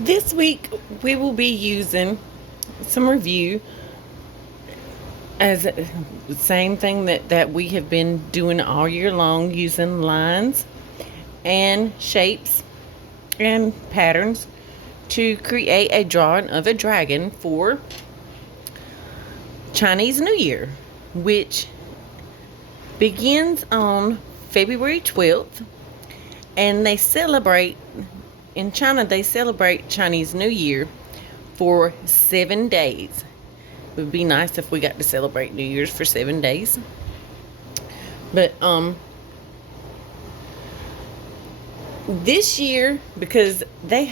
This week we will be using some review as the same thing that we have been doing all year long, using lines and shapes and patterns to create a drawing of a dragon for Chinese New Year, which begins on February 12th, and in China they celebrate Chinese New Year for 7 days. It would be nice if we got to celebrate New Year's for 7 days. But this year, because they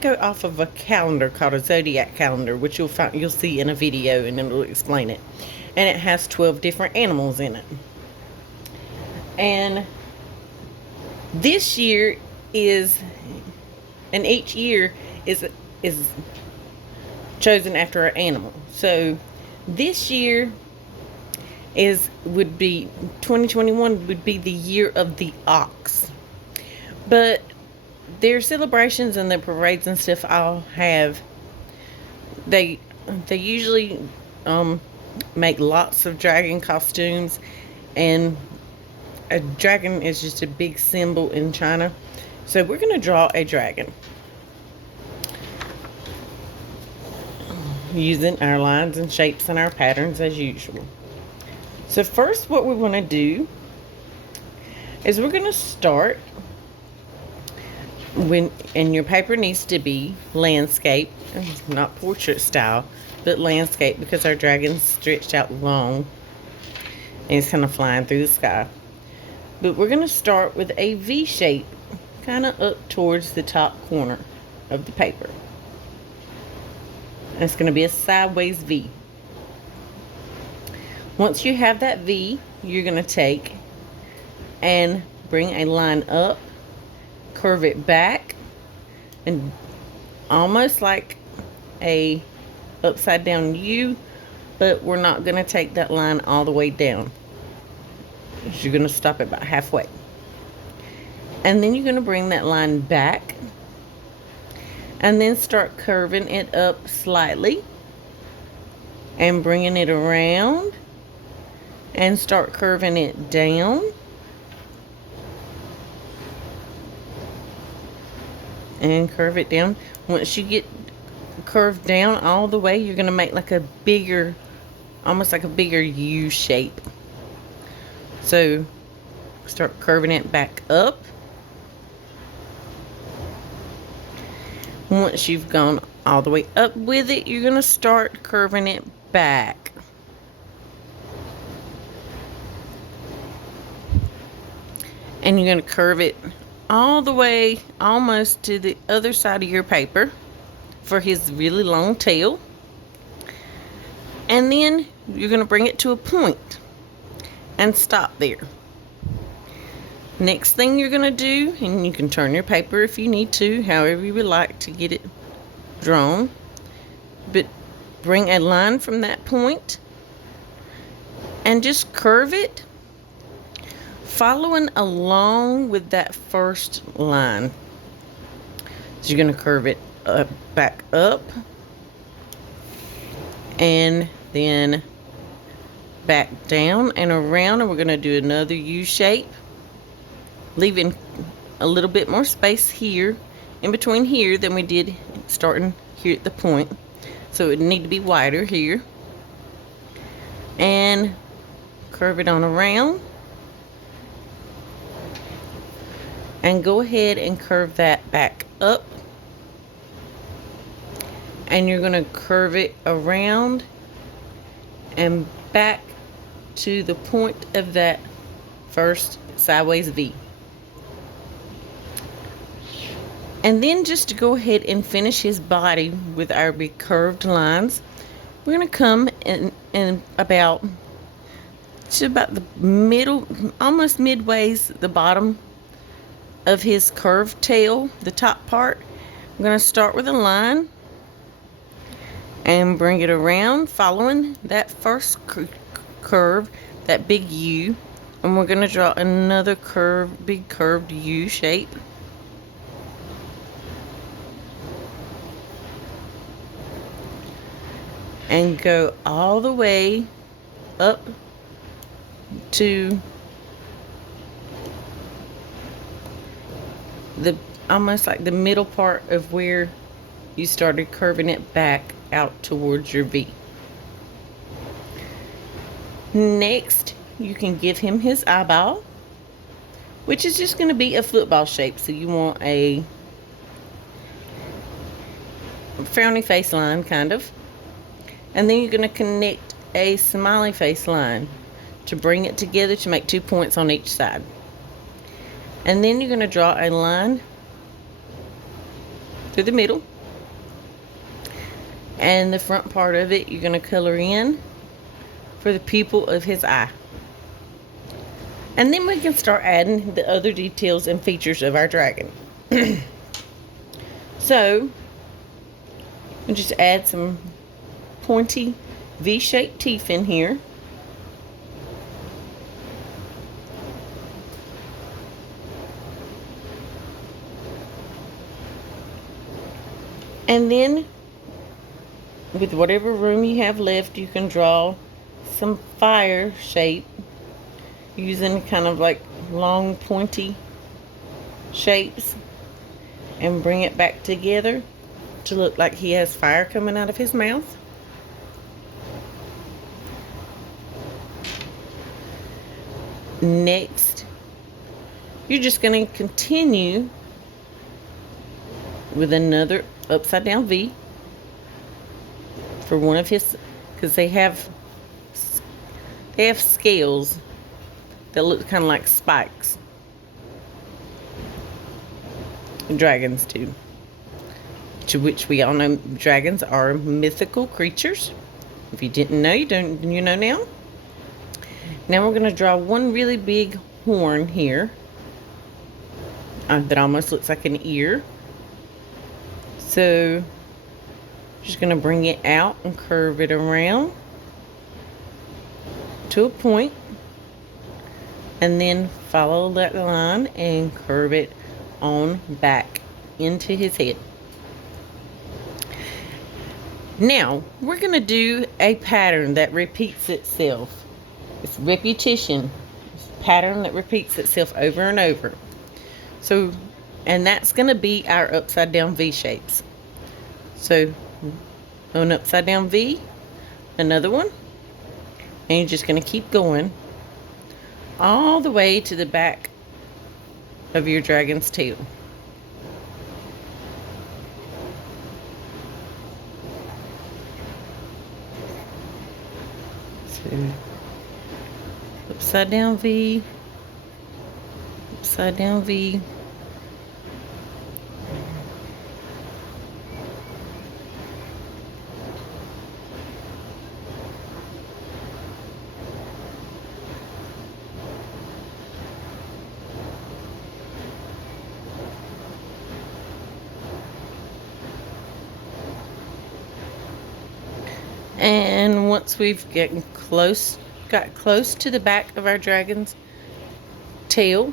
go off of a calendar called a zodiac calendar, which you'll see in a video, and it'll explain it. And it has 12 different animals in it. And this year is and each year is chosen after an animal. So this year would be 2021 would be the year of the ox. But their celebrations and their parades and stuff all have they usually make lots of dragon costumes, and a dragon is just a big symbol in China. So we're going to draw a dragon using our lines and shapes and our patterns as usual. So first, what we want to do is we're going to start and your paper needs to be landscape, not portrait style, but landscape, because our dragon's stretched out long and he's kind of flying through the sky. But we're going to start with a V shape, kind of up towards the top corner of the paper. And it's going to be a sideways V. Once you have that V, you're going to take and bring a line up, curve it back, and almost like a upside down U, but we're not going to take that line all the way down. You're going to stop it about halfway. And then you're going to bring that line back and then start curving it up slightly and bringing it around and start curving it down and curve it down. Once you get curved down all the way, you're going to make like a bigger, almost like a bigger U shape. So start curving it back up. Once you've gone all the way up with it, you're going to start curving it back. And you're going to curve it all the way almost to the other side of your paper for his really long tail. And then you're going to bring it to a point and stop there. Next thing you're going to do, and you can turn your paper if you need to, however you would like to get it drawn, but bring a line from that point and just curve it, following along with that first line. So you're going to curve it back up and then back down and around, and we're going to do another U shape, leaving a little bit more space here in between here than we did starting here at the point. So it would need to be wider here. And curve it on around. And go ahead and curve that back up. And you're going to curve it around and back to the point of that first sideways V. And then just to go ahead and finish his body with our big curved lines, we're going to come in about the middle, almost midways, the bottom of his curved tail, the top part. I'm going to start with a line and bring it around, following that first curve, that big U. And we're going to draw another big curved U shape. and go all the way up to the almost like the middle part of where you started curving it back out towards your V. Next, you can give him his eyeball, which is just going to be a football shape. So you want a frowny face line, kind of. And then you're going to connect a smiley face line to bring it together to make 2 points on each side. And then you're going to draw a line through the middle. And the front part of it, you're going to color in for the pupil of his eye. And then we can start adding the other details and features of our dragon. So, we'll just add some pointy V-shaped teeth in here. And then, with whatever room you have left, you can draw some fire shape using kind of like long pointy shapes and bring it back together to look like he has fire coming out of his mouth. Next, you're just going to continue with another upside down V for one of his, because they have scales that look kind of like spikes. Dragons do. To which we all know dragons are mythical creatures. If you didn't know, you know now. Now we're going to draw one really big horn here that almost looks like an ear. So just going to bring it out and curve it around to a point, and then follow that line and curve it on back into his head. Now we're going to do a pattern that repeats itself. It's repetition. It's a pattern that repeats itself over and over. So, and that's going to be our upside down V shapes. So an upside down V, another one, and you're just going to keep going all the way to the back of your dragon's tail. So, upside down V, upside down V. And once we've got close to the back of our dragon's tail,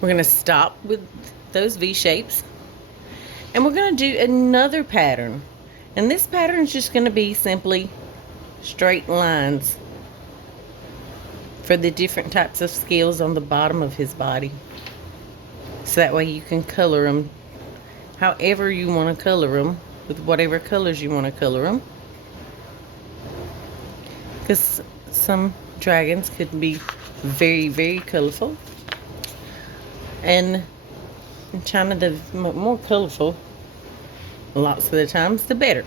we're going to stop with those V shapes. And we're going to do another pattern. And this pattern is just going to be simply straight lines for the different types of scales on the bottom of his body. So that way you can color them however you want to color them, with whatever colors you want to color them. Because some dragons could be very, very colorful. And in China, the more colorful, lots of the times, the better.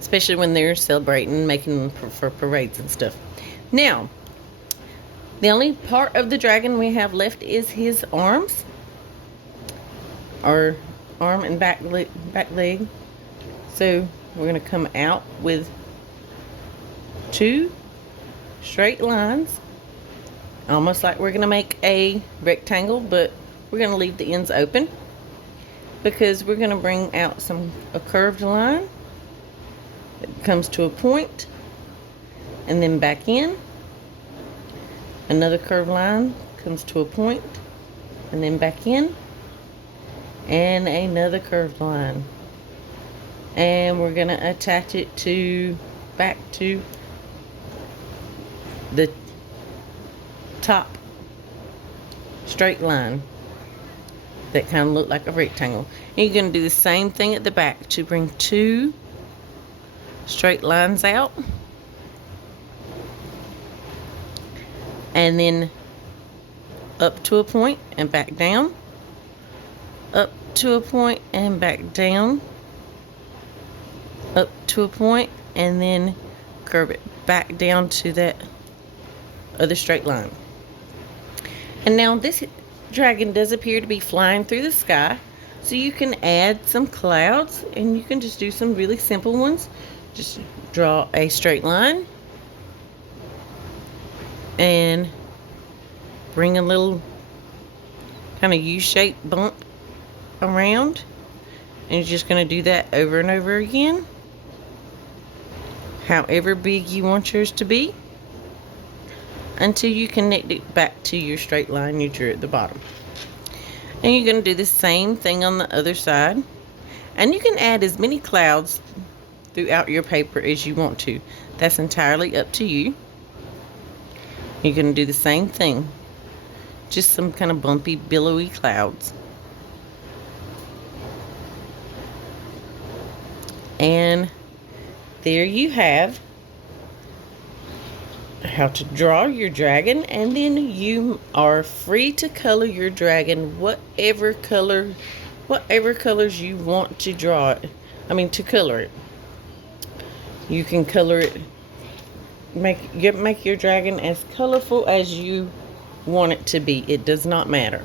Especially when they're celebrating, making them for parades and stuff. Now, the only part of the dragon we have left is his arms. Or arm and back leg. So we're going to come out with 2 straight lines, almost like we're going to make a rectangle, but we're going to leave the ends open because we're going to bring out a curved line that comes to a point and then back in. Another curved line comes to a point and then back in, and another curved line And we're going to attach it back to the top straight line that kind of look like a rectangle. And you're going to do the same thing at the back to bring 2 straight lines out, and then up to a point and back down, up to a point and back down, up to a point, and then curve it back down to that other straight line. And now this dragon does appear to be flying through the sky, so you can add some clouds, and you can just do some really simple ones. Just draw a straight line and bring a little kind of U-shaped bump around, and you're just going to do that over and over again, however big you want yours to be, until you connect it back to your straight line you drew at the bottom. And you're going to do the same thing on the other side, and you can add as many clouds throughout your paper as you want to. That's entirely up to you. You're going to do the same thing, just some kind of bumpy, billowy clouds. And there you have how to draw your dragon, and then you are free to color your dragon whatever colors you want to draw it. To color it. You can color it, make your dragon as colorful as you want it to be. It does not matter.